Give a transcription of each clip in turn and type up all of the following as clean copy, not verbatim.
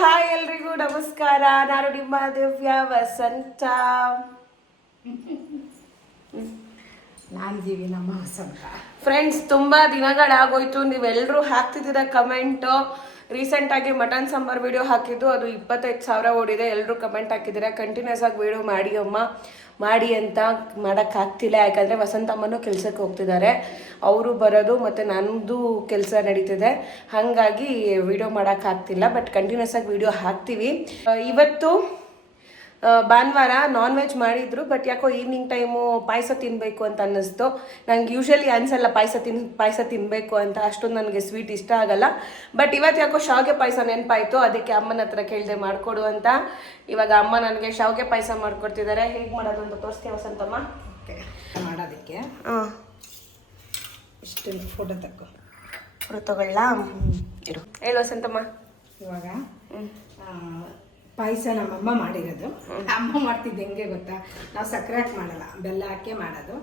Hi ಎಲ್ರಿಗೂ ನಮಸ್ಕಾರ. ನಾನು ನಿಮ್ಮ ದಿವ್ಯ ವಸಂತ. ನಾನಿದ್ದೀವಿ ನಮ್ಮ ವಸಂತ. ಫ್ರೆಂಡ್ಸ್, ತುಂಬ ದಿನಗಳಾಗೋಯ್ತು. ನೀವೆಲ್ಲರೂ ಹಾಕ್ತಿದ್ದೀರ ಕಮೆಂಟು. ರೀಸೆಂಟಾಗಿ ಮಟನ್ ಸಾಂಬಾರ್ ವಿಡಿಯೋ ಹಾಕಿದ್ದು, ಅದು 25,000 ಓಡಿದೆ. ಎಲ್ಲರೂ ಕಮೆಂಟ್ ಹಾಕಿದ್ದೀರಾ ಕಂಟಿನ್ಯೂಸ್ ಆಗಿ ವಿಡಿಯೋ ಮಾಡಿ ಅಮ್ಮ ಮಾಡಿ ಅಂತ. ಮಾಡೋಕ್ಕಾಗ್ತಿಲ್ಲ, ಯಾಕಂದರೆ ವಸಂತಮ್ಮನೂ ಕೆಲಸಕ್ಕೆ ಹೋಗ್ತಿದ್ದಾರೆ. ಅವರು ಬರೋದು ಮತ್ತು ನನ್ನದು ಕೆಲಸ ನಡೀತಿದೆ, ಹಾಗಾಗಿ ವಿಡಿಯೋ ಮಾಡೋಕ್ಕಾಗ್ತಿಲ್ಲ. ಬಟ್ ಕಂಟಿನ್ಯೂಸ್ ಆಗಿ ವಿಡಿಯೋ ಹಾಕ್ತೀವಿ. ಇವತ್ತು ಭಾನುವಾರ ನಾನ್ ವೆಜ್ ಮಾಡಿದ್ರು, ಬಟ್ ಯಾಕೋ ಈವ್ನಿಂಗ್ ಟೈಮು ಪಾಯಸ ತಿನ್ನಬೇಕು ಅಂತ ಅನ್ನಿಸ್ತು. ನಂಗೆ ಯೂಶ್ವಲಿ ಅನಿಸಲ್ಲ ಪಾಯಸ ತಿನ್ನಬೇಕು ಅಂತ, ಅಷ್ಟೊಂದು ನನಗೆ ಸ್ವೀಟ್ ಇಷ್ಟ ಆಗಲ್ಲ. ಬಟ್ ಇವತ್ತು ಯಾಕೋ ಶಾವಿಗೆ ಪಾಯಸ ನೆನಪಾಯಿತು, ಅದಕ್ಕೆ ಅಮ್ಮನ ಹತ್ರ ಕೇಳಿದೆ ಮಾಡಿಕೊಡು ಅಂತ. ಇವಾಗ ಅಮ್ಮ ನನಗೆ ಶಾವಿಗೆ ಪಾಯಸ ಮಾಡಿಕೊಡ್ತಿದ್ದಾರೆ. ಹೇಗೆ ಮಾಡೋದು ಅಂತ ತೋರಿಸ್ತೀವಿ ವಸಂತಮ್ಮ. ಓಕೆ, ಮಾಡೋದಕ್ಕೆ ಇಷ್ಟು ಫೋಟೋ ತಗೊಳ್ಳ ಇರು. ಹೇಳು ವಸಂತಮ್ಮ. ಇವಾಗ ಪಾಯಸ ನಮ್ಮಮ್ಮ ಮಾಡಿರೋದು. ಅಮ್ಮ ಮಾಡ್ತಿದ್ದು ಹೆಂಗೆ ಗೊತ್ತಾ, ನಾವು ಸಕ್ಕರೆ ಹಾಕಿ ಮಾಡಲ್ಲ, ಬೆಲ್ಲ ಹಾಕಿ ಮಾಡೋದು.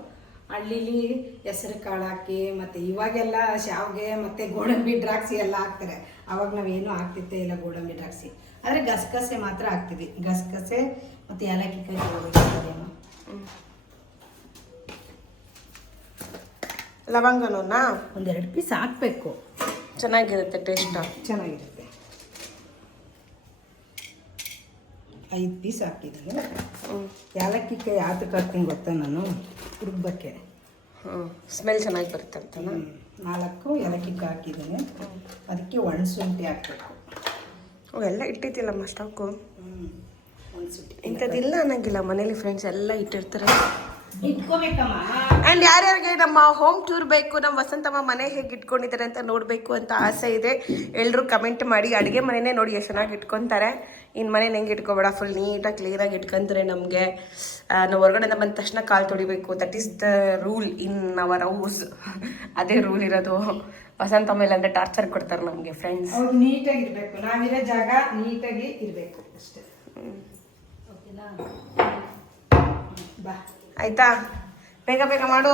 ಹಳ್ಳಿಲಿ ಹೆಸರು ಕಾಳು ಹಾಕಿ, ಮತ್ತು ಇವಾಗೆಲ್ಲ ಶಾವಿಗೆ ಮತ್ತು ಗೋಡಂಬಿ ದ್ರಾಕ್ಷಿ ಎಲ್ಲ ಹಾಕ್ತಾರೆ. ಅವಾಗ ನಾವೇನು ಹಾಕ್ತಿತ್ತೇ ಇಲ್ಲ ಗೋಡಂಬಿ ದ್ರಾಕ್ಷಿ, ಆದರೆ ಗಸಗಸೆ ಮಾತ್ರ ಹಾಕ್ತೀವಿ. ಗಸಗಸೆ ಮತ್ತು ಏಲಕ್ಕಿ ಕಾಯಿ ಹೋಗ್ತದೇನೋ. ಲವಂಗನೂ ಒಂದೆರಡು ಪೀಸ್ ಹಾಕಬೇಕು, ಚೆನ್ನಾಗಿರುತ್ತೆ, ಟೇಸ್ಟ್ ಚೆನ್ನಾಗಿರುತ್ತೆ. 5 ಪೀಸ್ ಹಾಕಿದ್ದೀನಿ. ಏಲಕ್ಕಿ ಕಾಯಿ ಯಾತಕ್ಕೆ ಹಾಕ್ತೀನಿ ಗೊತ್ತಾ, ನಾನು ಹುಡುಗಕ್ಕೆ ಸ್ಮೆಲ್ ಚೆನ್ನಾಗಿ ಬರುತ್ತೆ ಅಂತ. 4 ಏಲಕ್ಕಿ ಕಾಯಿ ಹಾಕಿದ್ದೀನಿ. ಅದಕ್ಕೆ ಒಣಶುಂಠಿ ಹಾಕಬೇಕು. ಎಲ್ಲ ಇಟ್ಟಿದ್ದಿಲ್ಲಮ್ಮ ಸ್ಟಾಕು. ಒಣಶುಂಠಿ ಇಂಥದ್ದಿಲ್ಲ ಅನ್ನಂಗಿಲ್ಲ ಮನೇಲಿ. ಫ್ರೆಂಡ್ಸ್ ಎಲ್ಲ ಇಟ್ಟಿರ್ತಾರೆ, ಇಟ್ಕೋಬೇಕಮ್ಮ. ಆ್ಯಂಡ್ ಯಾರ್ಯಾರಿಗೆ ನಮ್ಮ ಹೋಮ್ ಟೂರ್ ಬೇಕು, ನಮ್ಮ ವಸಂತಮ್ಮ ಮನೆ ಹೇಗೆ ಇಟ್ಕೊಂಡಿದ್ದಾರೆ ಅಂತ ನೋಡಬೇಕು ಅಂತ ಆಸೆ ಇದೆ, ಎಲ್ಲರೂ ಕಮೆಂಟ್ ಮಾಡಿ. ಅಡುಗೆ ಮನೆಯೇ ನೋಡಿ ಎಷ್ಟು ಚೆನ್ನಾಗಿ ಇಟ್ಕೊತಾರೆ. ಇನ್ನು ಮನೇಲಿ ಹೆಂಗೆ ಇಟ್ಕೊಬೇಡ, ಫುಲ್ ನೀಟಾಗಿ ಕ್ಲೀನಾಗಿ ಇಟ್ಕೊಂತಾರೆ. ನಮಗೆ ನಾವು ಹೊರಗಡೆಯಿಂದ ಬಂದ ತಕ್ಷಣ ಕಾಲು ತೊಳಿಬೇಕು. That is the rule in our house. ಅದೇ ರೂಲ್ ಇರೋದು. ವಸಂತಮ್ಮ ಇಲ್ಲ ಅಂದರೆ ಟಾರ್ಚರ್ ಕೊಡ್ತಾರೆ ನಮಗೆ ಫ್ರೆಂಡ್ಸ್. ಅವ್ರು ನೀಟಾಗಿರ್ಬೇಕು, ನಾವಿರೋ ಜಾಗ ನೀಟಾಗಿ ಇರಬೇಕು ಅಷ್ಟೇ. ಓಕೆನಾ? ಬಾ, ಆಯ್ತಾ? ಬೇಗ ಬೇಗ ಮಾಡು.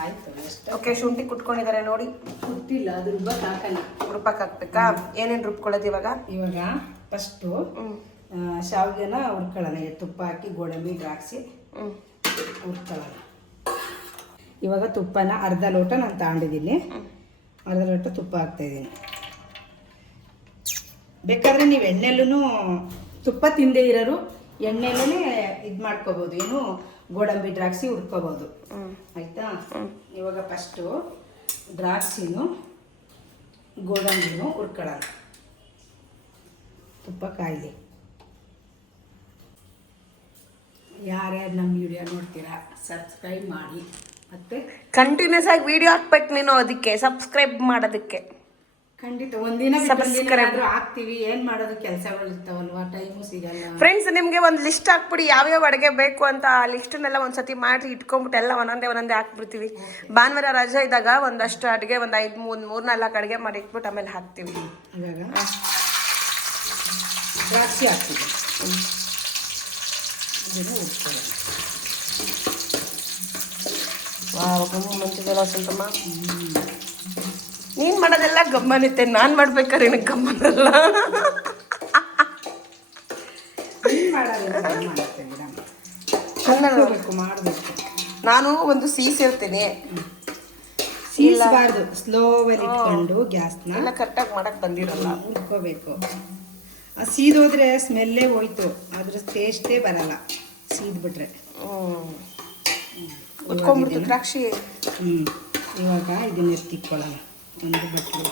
ಆಯ್ತು ಅಷ್ಟೇ. ಓಕೆ, ಶುಂಠಿ ಕುಟ್ಕೊಂಡಿದ್ದಾರೆ ನೋಡಿ. ಕುಟ್ಟಿಲ್ಲ, ಅದು ರುಬ್ಬಕ್ಕೆ ಹಾಕಲ್ಲ. ರುಬ್ಬಕ್ಕೆ ಹಾಕ್ಬೇಕಾ? ಏನೇನು ರುಬ್ಕೊಳ್ಳೋದು ಇವಾಗ? ಇವಾಗ ಫಸ್ಟು ಶಾವಿಗೆನ ಹುರ್ಕೊಳ್ಳೋಣ. ತುಪ್ಪ ಹಾಕಿ ಗೋಡಂಬಿ ದ್ರಾಕ್ಷಿ ಹುರ್ಕೊಳ್ಳೋಣ. ಇವಾಗ ತುಪ್ಪನ ಅರ್ಧ ಲೋಟ ನಾನು ತಗೊಂಡಿದ್ದೀನಿ. ಅರ್ಧ ಲೋಟ ತುಪ್ಪ ಹಾಕ್ತಾಯಿದ್ದೀನಿ. ಬೇಕಾದರೆ ನೀವು ಎಣ್ಣೆಲ್ಲೂ ತುಪ್ಪ ತಿಂದೇ ಇರೋರು ಎಣ್ಣೆಲೇ ಇದು ಮಾಡ್ಕೋಬೋದು, ಏನು ಗೋಡಂಬಿ ದ್ರಾಕ್ಷಿ ಹುರ್ಕೋಬೋದು. ಆಯಿತಾ? ಇವಾಗ ಫಸ್ಟು ದ್ರಾಕ್ಷಿನೂ ಗೋಡಂಬಿನೂ ಹುರ್ಕೊಳ್ಳೋಣ. ತುಪ್ಪ ಕಾಯಿಲಿ. ಯಾರ್ಯಾರು ನಮ್ಮ ವಿಡಿಯೋ ನೋಡ್ತೀರಾ ಸಬ್ಸ್ಕ್ರೈಬ್ ಮಾಡಿ. ಮತ್ತು ಕಂಟಿನ್ಯೂಸ್ ಆಗಿ ವಿಡಿಯೋ ಹಾಕ್ಬೇಕು ನೀನು, ಅದಕ್ಕೆ ಸಬ್ಸ್ಕ್ರೈಬ್ ಮಾಡೋದಕ್ಕೆ. ಖಂಡಿತ ಒಂದಿನ ಸಬ್ಸ್ಕ್ರೈಬ್ ಹಾಕ್ತೀವಿ. ಏನು ಮಾಡೋದು, ಕೆಲಸಗಳು ಇರ್ತಾವಲ್ವಾ, ಟೈಮು ಸಿಗಲ್ಲ. ಫ್ರೆಂಡ್ಸ್, ನಿಮಗೆ ಒಂದು ಲಿಸ್ಟ್ ಹಾಕ್ಬಿಡಿ ಯಾವ್ಯಾವ ಅಡುಗೆ ಬೇಕು ಅಂತ. ಆ ಲಿಸ್ಟನ್ನೆಲ್ಲ ಒಂದ್ಸತಿ ಮಾಡಿ ಇಟ್ಕೊಂಡ್ಬಿಟ್ಟು ಎಲ್ಲ ಒಂದೊಂದೇ ಹಾಕ್ಬಿಡ್ತೀವಿ. ಭಾನುವಾರ ರಜೆ ಇದ್ದಾಗ ಒಂದಷ್ಟು ಅಡುಗೆ, ಒಂದು 3-4 ಅಡುಗೆ ಮಾಡಿ ಇಟ್ಬಿಟ್ಟು ಆಮೇಲೆ ಹಾಕ್ತೀವಿ. ಇವಾಗ ದ್ರಾಕ್ಷಿ ಹಾಕ್ತೀವಿ. ಇದನ್ನು ಉಡ್ಕೊಳ್ಳೋಣ. ಮುಂಚಿದೆಲ್ಲ ಸ್ವಲ್ಪಮ್ಮ ನೀನು ಮಾಡೋದೆಲ್ಲ ಗಮ್ಮನಿತ್ತೆ, ನಾನು ಮಾಡ್ಬೇಕಾದ್ರೆ ನಿನಗೆ ಗಮ್ಮನಲ್ಲ. ಮಾಡಬೇಕು. ನಾನು ಒಂದು ಸೀಸಿರ್ತೀನಿ, ಸೀಸಬಾರ್ದು, ಸ್ಲೋವಲ್ಲಿ ಇಟ್ಕೊಂಡು ಗ್ಯಾಸ್ನ ಎಲ್ಲ ಕರೆಕ್ಟಾಗಿ ಮಾಡಕ್ಕೆ ಬಂದಿರಲ್ಲ. ಉಡ್ಕೋಬೇಕು. ಸೀದೋದ್ರೆ ಸ್ಮೆಲ್ಲೇ ಹೋಯ್ತು, ಅದ್ರ ಟೇಸ್ಟೇ ಬರಲ್ಲ ಸೀದ್ಬಿಟ್ರೆ. ಉಟ್ಕೊಂಡ್ಬಿಡ್ತು ದ್ರಾಕ್ಷಿ. ಇವಾಗ ಇದನ್ನ ಎತ್ತಿಕ್ಕೊಳ್ಳೋಣ ಒಂದು ಬಟ್ಲು.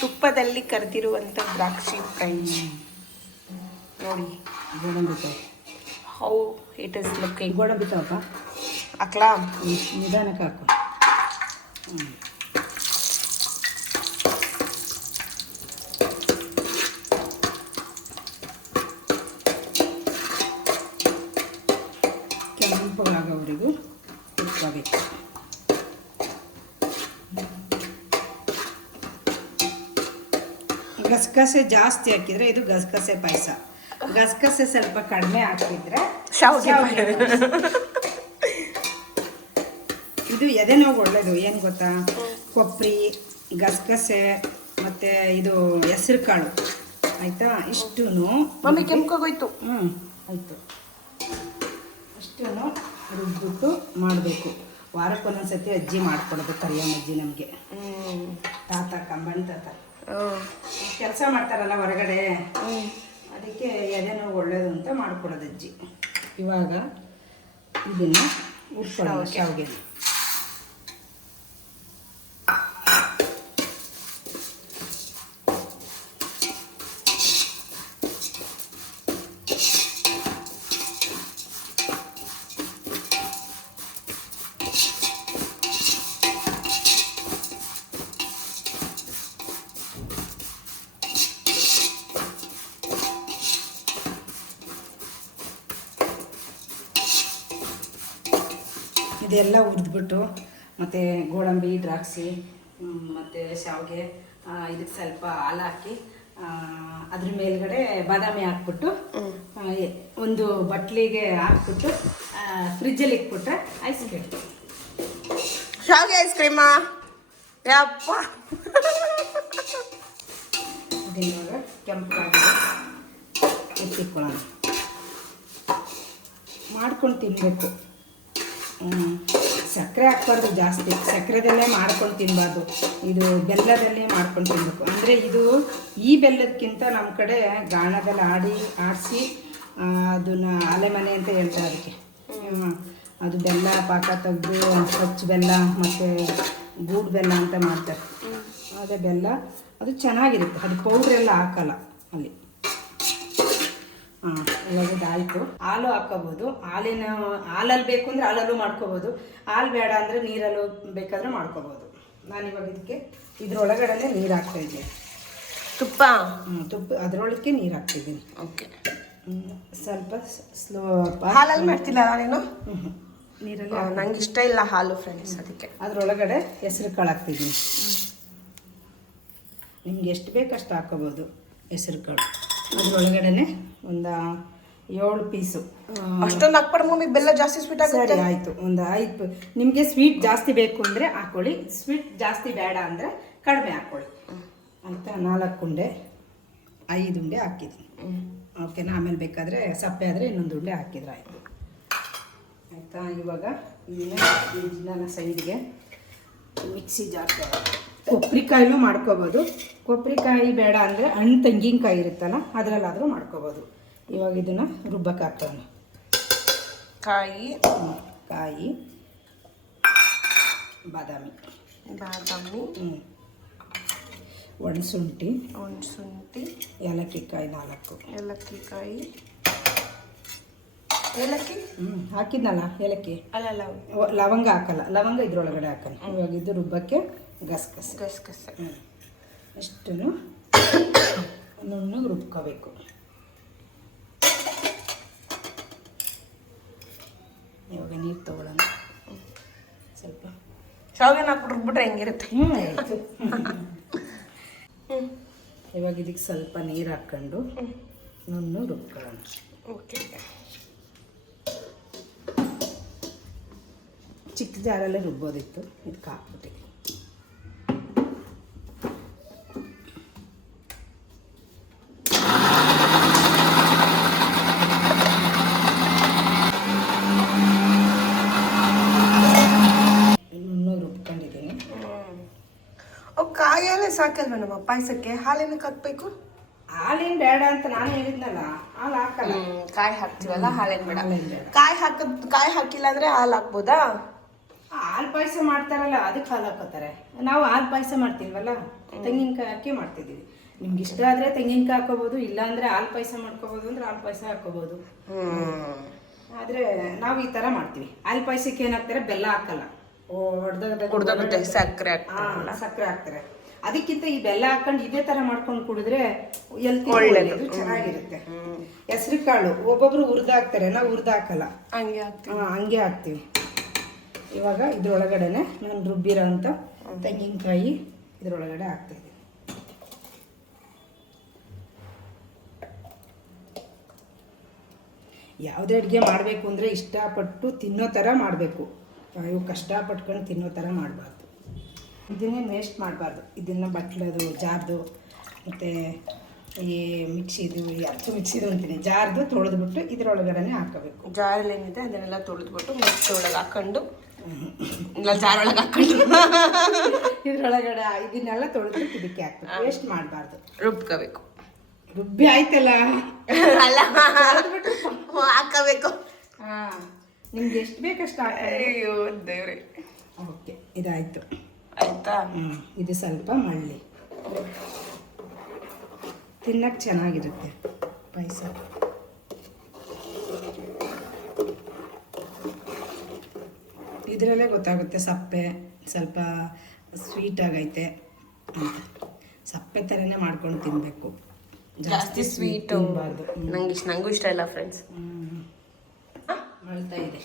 ತುಪ್ಪದಲ್ಲಿ ಕರೆದಿರುವಂಥ ದ್ರಾಕ್ಷಿ ಫ್ರೆಂಡ್ಸ್ ನೋಡಿ. ಗೋಡಂಬಿ ತಾವು ಹೌ ಇಟ್ ಇಸ್ ಲುಕಿಂಗ್. ಗೋಡಂಬಿ ತಾವಪ್ಪ ಹಾಕ್ಲಾ? ನಿಧಾನಕ್ಕೆ ಹಾಕು. ಕೆಂಪಗಾಗೋವರೆಗೂ ಹುರ್ಕೋಬೇಕು. ಗಸಗಸೆ ಜಾಸ್ತಿ ಹಾಕಿದರೆ ಇದು ಗಸಗಸೆ ಪಾಯಸ. ಗಸಗಸೆ ಸ್ವಲ್ಪ ಕಡಿಮೆ ಹಾಕಿದ್ರೆ ಶಾವಿಗೆ. ಇದು ಎದೆ ನೋವು ಒಳ್ಳೇದು. ಏನು ಗೊತ್ತಾ, ಕೊಬ್ಬರಿ ಗಸಗಸೆ ಮತ್ತು ಇದು ಹೆಸರು ಕಾಳು ಆಯಿತಾ. ಇಷ್ಟೂ ಮಮ್ಮಿ ಕೆಂಪಗೋಯ್ತು. ಆಯಿತು. ಅಷ್ಟೂ ರುಬ್ಬಿಟ್ಟು ಮಾಡಬೇಕು. ವಾರಕ್ಕೊಂದೊಂದ್ಸತಿ ಅಜ್ಜಿ ಮಾಡಿಕೊಡೋದು, ಕರಿಯಮ್ಮ ಅಜ್ಜಿ ನಮಗೆ. ತಾತ ಕಂಬಣ್ಣ ತಾತ ಕೆಲಸ ಮಾಡ್ತಾರಲ್ಲ ಹೊರಗಡೆ, ಅದಕ್ಕೆ ಎದೆನೋ ಒಳ್ಳೇದು ಅಂತ ಮಾಡಿಕೊಡೋದು ಅಜ್ಜಿ. ಇವಾಗ ಇದನ್ನು ಉಟ್ಕೊಳ್ಳೋದು ಶಾವಿಗೆ. ಇದೆಲ್ಲ ಹುರಿದ್ಬಿಟ್ಟು ಮತ್ತು ಗೋಡಂಬಿ, ದ್ರಾಕ್ಷಿ ಮತ್ತು ಶಾವಿಗೆ, ಇದಕ್ಕೆ ಸ್ವಲ್ಪ ಹಾಲು ಹಾಕಿ ಅದ್ರ ಮೇಲ್ಗಡೆ ಬಾದಾಮಿ ಹಾಕ್ಬಿಟ್ಟು ಒಂದು ಬಟ್ಲಿಗೆ ಹಾಕ್ಬಿಟ್ಟು ಫ್ರಿಜ್ಜಲ್ಲಿ ಇಟ್ಬಿಟ್ರೆ ಐಸ್ ಕ್ರೀಮ್. ಶಾವಿಗೆ ಐಸ್ ಕ್ರೀಮಾ? ಯಪ್ಪ. ಇವಾಗ ಕೆಂಪಾಗಿ ಎತ್ತಿಕೊಳ್ಳೋಣ, ಮಾಡ್ಕೊಂಡು ತಿನ್ನಬೇಕು. ಸಕ್ಕರೆ ಹಾಕ್ಬಾರ್ದು ಜಾಸ್ತಿ, ಸಕ್ಕರೆದಲ್ಲೇ ಮಾಡ್ಕೊಂಡು ತಿನ್ನಬಾರ್ದು. ಇದು ಬೆಲ್ಲದಲ್ಲೇ ಮಾಡ್ಕೊಂಡು ತಿನ್ನಬೇಕು. ಅಂದರೆ ಇದು ಈ ಬೆಲ್ಲದಕ್ಕಿಂತ ನಮ್ಮ ಕಡೆ ಗಾಣದಲ್ಲಿ ಆಡಿಸಿ ಅದನ್ನು ಆಲೆಮನೆ ಅಂತ ಹೇಳ್ತಾರೆ ಅದಕ್ಕೆ. ಅದು ಬೆಲ್ಲ ಪಾಕ ತೆಗೆದು ಸ್ವಚ್ಛ ಬೆಲ್ಲ ಮತ್ತು ಗೂಡು ಬೆಲ್ಲ ಅಂತ ಮಾಡ್ತಾರೆ. ಅದೇ ಬೆಲ್ಲ ಅದು ಚೆನ್ನಾಗಿರುತ್ತೆ, ಅದು ಪೌಡ್ರೆಲ್ಲ ಹಾಕಲ್ಲ ಅಲ್ಲಿ. ಇವಾಗ ಇದಾಯಿತು. ಹಾಲು ಹಾಕೋಬೋದು, ಹಾಲಲ್ಲಿ ಬೇಕು ಅಂದರೆ ಹಾಲಲ್ಲೂ ಮಾಡ್ಕೋಬೋದು, ಹಾಲು ಬೇಡ ಅಂದರೆ ನೀರಲ್ಲೂ ಬೇಕಾದರೂ ಮಾಡ್ಕೋಬೋದು. ನಾನಿವಾಗ ಇದಕ್ಕೆ ಇದ್ರೊಳಗಡೆ ನೀರು ಹಾಕ್ತಾಯಿದ್ದೀನಿ. ತುಪ್ಪ ಅದರೊಳಗೆ ನೀರು ಹಾಕ್ತಿದ್ದೀನಿ. ಓಕೆ. ಸ್ವಲ್ಪ ಸ್ಲೋ. ಹಾಲಲ್ಲಿ ಮಾಡ್ತಿಲ್ಲ ನೀನು? ನೀರಲ್ಲಿ ನಂಗೆ ಇಷ್ಟ ಇಲ್ಲ ಹಾಲು ಫ್ರೆಂಡ್ಸ್, ಅದಕ್ಕೆ ಅದರೊಳಗಡೆ ಹೆಸರು ಕಾಳು ಹಾಕ್ತಿದ್ದೀನಿ. ನಿಮ್ಗೆ ಎಷ್ಟು ಬೇಕು ಅಷ್ಟು ಹಾಕೋಬೋದು ಹೆಸರು ಕಾಳು. ಅದರೊಳಗಡೆ ಒಂದು 7 ಪೀಸು. ಅಷ್ಟೊಂದು ಹಾಕ್ಬಾರ್ದು ಮಮ್ಮಿ, ಬೆಲ್ಲ ಜಾಸ್ತಿ ಸ್ವೀಟ್ ಆಗುತ್ತೆ. ಸರಿ ಆಯಿತು, ಒಂದು 5. ನಿಮಗೆ ಸ್ವೀಟ್ ಜಾಸ್ತಿ ಬೇಕು ಅಂದರೆ ಹಾಕ್ಕೊಳ್ಳಿ, ಸ್ವೀಟ್ ಜಾಸ್ತಿ ಬೇಡ ಅಂದರೆ ಕಡಿಮೆ ಹಾಕ್ಕೊಳ್ಳಿ ಅಂತ. 4 ಉಂಡೆ 5 ಉಂಡೆ ಹಾಕಿದ್ದೀನಿ. ಓಕೆನಾ? ಆಮೇಲೆ ಬೇಕಾದರೆ ಸಪ್ಪೆ ಆದರೆ ಇನ್ನೊಂದು ಉಂಡೆ ಹಾಕಿದ್ರೆ ಆಯಿತು. ಆಯಿತಾ? ಇವಾಗ ಇದನ್ನ ಸೈಡ್ಗೆ ಮಿಕ್ಸಿ ಜಾರ್ ಕೊಬ್ಬರಿಕಾಯಿನೂ ಮಾಡ್ಕೋಬೋದು. ಕೊಬ್ಬರಿಕಾಯಿ ಬೇಡ ಅಂದರೆ ಹಣ್ಣು ತೆಂಗಿನಕಾಯಿ ಇರುತ್ತಲ್ಲ ಅದರಲ್ಲಾದರೂ ಮಾಡ್ಕೋಬೋದು. ಇವಾಗ ಇದನ್ನು ರುಬ್ಬಕ್ಕೆ ಹಾಕೋಣ. ಕಾಯಿ ಬಾದಾಮಿ ಒಣಸುಂಠಿ ಏಲಕ್ಕಿ ಕಾಯಿ 4 ಏಲಕ್ಕಿ ಹಾಕಿದ್ನಲ್ಲ ಏಲಕ್ಕಿ. ಲವಂಗ ಹಾಕಲ್ಲ, ಲವಂಗ ಇದ್ರೊಳಗಡೆ ಹಾಕೋಣ. ಇವಾಗ ಇದು ರುಬ್ಬಕ್ಕೆ ಗಸಗಸೆ ಅಷ್ಟು ನುಣ್ಣಗೆ ರುಬ್ಕೋಬೇಕು. ಇವಾಗ ನೀರು ತಗೊಳ್ಳೋಣ ಸ್ವಲ್ಪ. ಶಾವಿಗೆ ಹಾಕ್ಬಿಟ್ಟು ರುಬ್ಬಿಟ್ರೆ ಹೆಂಗಿರುತ್ತೆ? ಆಯಿತು. ಇವಾಗ ಇದಕ್ಕೆ ಸ್ವಲ್ಪ ನೀರು ಹಾಕ್ಕೊಂಡು ನುಣ್ಣು ರುಬ್ಕೊಳ್ಳೋಣ. ಓಕೆ. ಚಿಕ್ಕ ಜಾರಲ್ಲೇ ರುಬ್ಬೋದಿತ್ತು, ಇದಕ್ಕೆ ಹಾಕ್ಬಿಟ್ಟಿದ್ವಿ. ಕಾಯಲ್ಲೇ ಸಾಕಲ್ವ ನಮ್ಮ ಪಾಯಸಕ್ಕೆ? ಹಾಲೇನಕ್ಕೆ ಹಾಕ್ಬೇಕು? ಹಾಲೇನು ಬೇಡ ಅಂತ ನಾನು ಹೇಳಿದ್ನಲ್ಲ, ಹಾಲು ಹಾಕಲ್ಲ. ಕಾಯಿ ಹಾಕ್ತೀವಲ್ಲ, ಹಾಲೇನು ಬೇಡ. ಕಾಯಿ ಹಾಕಿಲ್ಲ ಅಂದ್ರೆ ಹಾಲು ಹಾಕ್ಬೋದಾ? ಹಾಲು ಪಾಯಸ ಮಾಡ್ತಾರಲ್ಲ ಅದಕ್ಕೆ ಹಾಲು ಹಾಕೋತಾರೆ. ನಾವು ಹಾಲು ಪಾಯಸ ಮಾಡ್ತೀವಲ್ಲ ತೆಂಗಿನಕಾಯಿ ಹಾಕಿ ಮಾಡ್ತಿದ್ದೀವಿ. ನಿಮ್ಗೆ ಇಷ್ಟ ಆದರೆ ತೆಂಗಿನಕಾಯಿ ಹಾಕೋಬೋದು, ಇಲ್ಲಾಂದರೆ ಹಾಲು ಪಾಯಸ ಮಾಡ್ಕೋಬೋದು ಅಂದರೆ ಹಾಲು ಪಾಯಸ ಹಾಕೋಬೋದು. ಆದರೆ ನಾವು ಈ ಥರ ಮಾಡ್ತೀವಿ. ಹಾಲು ಪಾಯಸಕ್ಕೆ ಏನಾಗ್ತಾರೆ, ಬೆಲ್ಲ ಹಾಕಲ್ಲ, ಸಕ್ಕರೆ ಹಾಕ್ತಾರೆ. ಅದಕ್ಕಿಂತ ಈ ಬೆಲ್ಲ ಹಾಕೊಂಡು ಇದೇ ಥರ ಮಾಡ್ಕೊಂಡು ಕುಡಿದ್ರೆ ಒಳ್ಳೆಯದು, ಚೆನ್ನಾಗಿರುತ್ತೆ. ಹೆಸರು ಕಾಳು ಒಬ್ಬೊಬ್ರು ಹುರಿದಾಕ್ತಾರೆ, ನಾವು ಹುರಿದಾಕಲ್ಲ, ಹಂಗೆ ಹಾಕ್ತೀವಿ. ಇವಾಗ ಇದ್ರೊಳಗಡೆ ನಾನು ರುಬ್ಬಿರೋ ಅಂಥ ತೆಂಗಿನಕಾಯಿ ಇದ್ರೊಳಗಡೆ ಹಾಕ್ತಾಯಿದ್ದೀನಿ. ಯಾವುದೇ ಅಡುಗೆ ಮಾಡಬೇಕು ಅಂದರೆ ಇಷ್ಟಪಟ್ಟು ತಿನ್ನೋ ಥರ ಮಾಡಬೇಕು. ಇವು ಕಷ್ಟಪಟ್ಕೊಂಡು ತಿನ್ನೋ ಥರ ಮಾಡಬಾರ್ದು. ಇದನ್ನೇನು ವೇಸ್ಟ್ ಮಾಡಬಾರ್ದು. ಇದನ್ನು ಬಟ್ಲದು ಜಾರ್ದು ಮತ್ತು ಈ ಮಿಕ್ಸಿದು ಮಿಕ್ಸಿದು ಅಂತೀನಿ ಜಾರ್ದು ತೊಳೆದ್ಬಿಟ್ಟು ಇದರೊಳಗಡೆ ಹಾಕೋಬೇಕು. ಜಾರಲ್ಲಿ ಏನಿದೆ ಅದನ್ನೆಲ್ಲ ತೊಳೆದ್ಬಿಟ್ಟು ಮಿಕ್ಸಿ ಒಳಗೆ ಹಾಕೊಂಡು ಇಲ್ಲ ಜಾರ್ ಒಳಗೆ ಹಾಕೊಂಡು ಇದರೊಳಗಡೆ ಇದನ್ನೆಲ್ಲ ತೊಳೆದ್ಬಿಟ್ಟು ಇದಕ್ಕೆ ಹಾಕ್ಬೇಕು. ವೇಸ್ಟ್ ಮಾಡಬಾರ್ದು, ರುಬ್ಕೋಬೇಕು. ರುಬ್ಬಿ ಆಯ್ತಲ್ಲ ಅಲ್ಲ ಹಾಕಬೇಕು. ಹಾಂ, ನಿಮ್ಗೆ ಎಷ್ಟು ಬೇಕಷ್ಟು ಅಯ್ಯೋ ದೇವ್ರಿ. ಓಕೆ, ಇದಾಯಿತು ಆಯ್ತಾ. ಇದು ಸ್ವಲ್ಪ ಮಳ್ಳಿ ತಿನ್ನಕ್ಕೆ ಚೆನ್ನಾಗಿರುತ್ತೆ ಪಾಯಸ. ಇದರಲ್ಲೇ ಗೊತ್ತಾಗುತ್ತೆ ಸಪ್ಪೆ ಸ್ವಲ್ಪ ಸ್ವೀಟ್ ಆಗೈತೆ ಅಂತ. ಸಪ್ಪೆ ಥರನೇ ಮಾಡ್ಕೊಂಡು ತಿನ್ನಬೇಕು, ಜಾಸ್ತಿ ಸ್ವೀಟು ತಿನ್ನಬಾರ್ದು. ನಂಗೂ ಇಷ್ಟ ಇಲ್ಲ ಫ್ರೆಂಡ್ಸ್. ಮಳ್ತಾ ಇದೆ,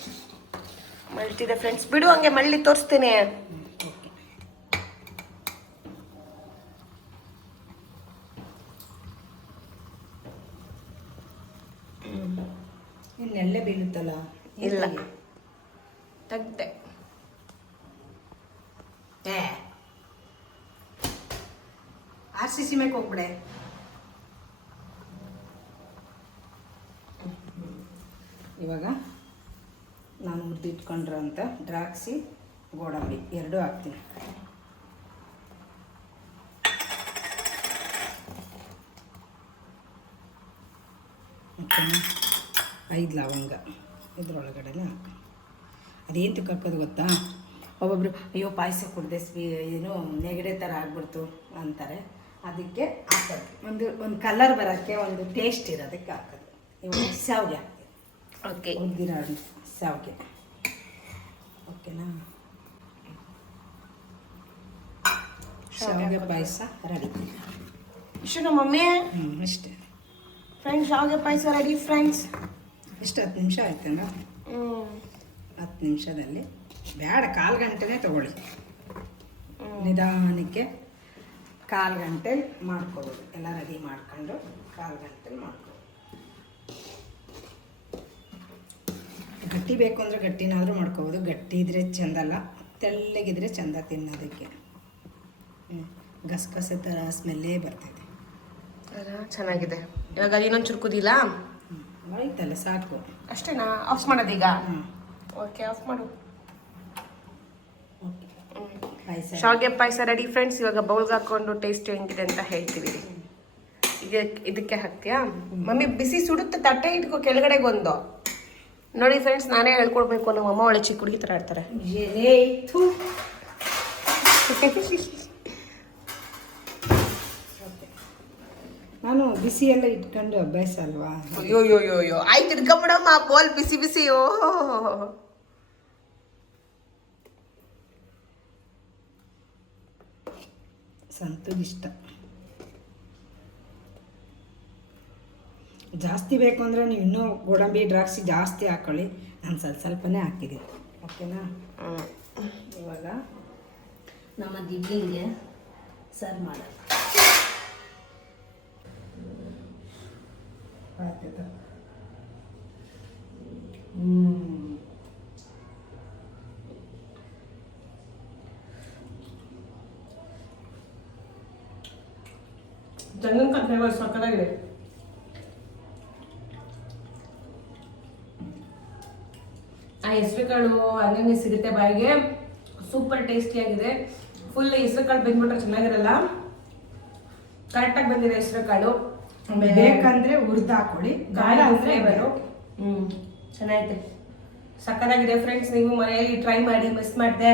ಮಳ್ತಿದೆ ಫ್ರೆಂಡ್ಸ್. ಬಿಡು ಹಂಗೆ ಮಳ್ಳಿ ತೋರಿಸ್ತೀನಿ. ಓಕೆ, ಇನ್ನೆಲ್ಲೆ ಬೀಳುತ್ತಲ್ಲ. ಇಲ್ಲ ತೆಗ್ದೆ. RCC ಮೇಲೆ ಹೋಗ್ಬಿಡೆ. ಇವಾಗ ನಾನು ಹುರಿದಿಟ್ಕೊಂಡಿರೋಂಥ ದ್ರಾಕ್ಷಿ ಗೋಡಂಬಿ ಎರಡೂ ಹಾಕ್ತೀನಿ. ಓಕೆನಾ? 5 ಲವಂಗ ಇದ್ರೊಳಗಡೆನೇ ಹಾಕಿ. ಅದೇನು ತುಕ್ಕಾಕೋದು ಗೊತ್ತಾ, ಒಬ್ಬೊಬ್ಬರು ಅಯ್ಯೋ ಪಾಯಸ ಕುಡ್ದೆ ಏನು ನೆಗಡೆ ಥರ ಆಗ್ಬಿಡ್ತು ಅಂತಾರೆ. ಅದಕ್ಕೆ ಹಾಕೋದು ಒಂದು ಕಲರ್ ಬರೋಕ್ಕೆ, ಒಂದು ಟೇಸ್ಟ್ ಇರೋದಕ್ಕೆ ಹಾಕೋದು. ಇವಾಗ ಶಾವಿಗೆ ಹಾಕ್ತೀನಿ. ಓಕೆ, ಉದ್ದಿನ ಶಾವಿಗೆ. ಓಕೆನಾ? ಶಾವಿಗೆ ಪಾಯಸ ರೆಡಿ. ಇಷ್ಟು ನಮ್ಮ ಮಮ್ಮಿ. ಅಷ್ಟೇ ಫ್ರೆಂಡ್ಸ್, ಶಾವಿಗೆ ಪಾಯಸ ರೆಡಿ ಫ್ರೆಂಡ್ಸ್. ಎಷ್ಟು 10 ನಿಮಿಷ ಆಯ್ತೇನೋ? 10 ನಿಮಿಷದಲ್ಲಿ ಬೇಡ, 1/4 ಗಂಟೆನೇ ತೊಗೊಳ್ಳಿ. ನಿಧಾನಕ್ಕೆ 1/4 ಗಂಟೆ ಮಾಡ್ಕೊಬೋದು. ಎಲ್ಲ ರೆಡಿ ಮಾಡ್ಕೊಂಡು 1/4 ಗಂಟೆಲಿ ಮಾಡ್ಕೊಬೋದು. ಗಟ್ಟಿ ಬೇಕು ಅಂದರೆ ಗಟ್ಟಿನಾದರೂ ಮಾಡ್ಕೋಬೋದು. ಗಟ್ಟಿ ಇದ್ರೆ ಚೆಂದಲ್ಲ, ತೆಳ್ಳಗಿದ್ರೆ ಚೆಂದ ತಿನ್ನೋದಕ್ಕೆ. ಗಸಗಸೆ ಥರ ಸ್ಮೆಲ್ಲೇ ಬರ್ತಿದೆ. ಚೆನ್ನಾಗಿದೆ. ಇವಾಗ ಇನ್ನೊಂದು ಚುರುಕುದಿಲ್ಲ. ಆಯ್ತಲ್ಲ, ಸಾಕು. ಅಷ್ಟೇನಾ? ಆಫ್ ಮಾಡೋದೀಗ? ಹ್ಞೂ, ಓಕೆ, ಆಫ್ ಮಾಡು. ಓಕೆ, ಪಾಯಸ ಶಾವಿಗೆ ಪಾಯಸ ರೆಡಿ ಫ್ರೆಂಡ್ಸ್. ಇವಾಗ ಬೌಲ್ಗೆ ಹಾಕೊಂಡು ಟೇಸ್ಟ್ ಹೆಂಗಿದೆ ಅಂತ ಹೇಳ್ತೀವಿ. ಇದಕ್ಕೆ ಹಾಕ್ತೀಯಾ ಮಮ್ಮಿ? ಬಿಸಿ ಸುಡುತ್ತೆ, ತಟ್ಟೆ ಇಟ್ಕೋ ಕೆಳಗಡೆಗೊಂದು. ನೋಡಿ ಫ್ರೆಂಡ್ಸ್, ನಾನೇ ಹೇಳ್ಕೊಡ್ಬೇಕು. ನಮ್ಮ ಅಮ್ಮ ಒಳ್ಳೆ ಚಿಕ್ಕ ಹುಡುಗಿ ಥರ ಆಡ್ತಾರೆ. ನಾನು ಬಿಸಿ ಎಲ್ಲ ಇಟ್ಕೊಂಡು ಅಭ್ಯಾಸ ಅಲ್ವಾ. ಅಯ್ಯೋ ಆಯ್ತು, ಇಟ್ಕೊಂಬಿಡಮ್ಮ ಬೋಲ್ ಬಿಸಿ ಬಿಸಿ. ಓ, ಸಂತುಗಿಷ್ಟ. ಜಾಸ್ತಿ ಬೇಕು ಅಂದರೆ ನೀವು ಇನ್ನೂ ಗೋಡಂಬಿ ದ್ರಾಕ್ಷಿ ಜಾಸ್ತಿ ಹಾಕ್ಕೊಳ್ಳಿ. ನಾನು ಸ್ವಲ್ಪನೇ ಹಾಕಿದ್ದೀನಿ. ಓಕೆನಾ? ಇವಾಗ ನಮ್ಮ ದಿಬ್ಲಿಂಗೆ ಸರ್ವ್ ಮಾಡೋದು. ಆಯ್ತು. ಜಂಗನ್ ಕಟ್ ಸಕ್ಕತ್ತಾಗಿದೆ. ಆ ಹೆಸರು ಕಾಳು ಹಂಗಂಗೆ ಸಿಗುತ್ತೆ ಬಾಯಿಗೆ. ಸೂಪರ್ ಟೇಸ್ಟಿಯಾಗಿದೆ. ಫುಲ್ ಹೆಸರು ಕಾಳು ಬೆಂದ್ಬಿಟ್ರೆ ಚೆನ್ನಾಗಿರಲ್ಲ. ಕರೆಕ್ಟಾಗಿ ಬಂದಿದೆ ಹೆಸರು ಕಾಳು. ಬೇಕಂದ್ರೆ ಹುರಿದು ಹಾಕೊಳ್ಳಿ, ಗಾಳಿ ಫ್ಲೇವರು. ಚೆನ್ನಾಗಿದೆ, ಸಕ್ಕತ್ತಾಗಿದೆ ಫ್ರೆಂಡ್ಸ್. ನೀವು ಮನೆಯಲ್ಲಿ ಟ್ರೈ ಮಾಡಿ, ಮಿಸ್ ಮಾಡಿದೆ.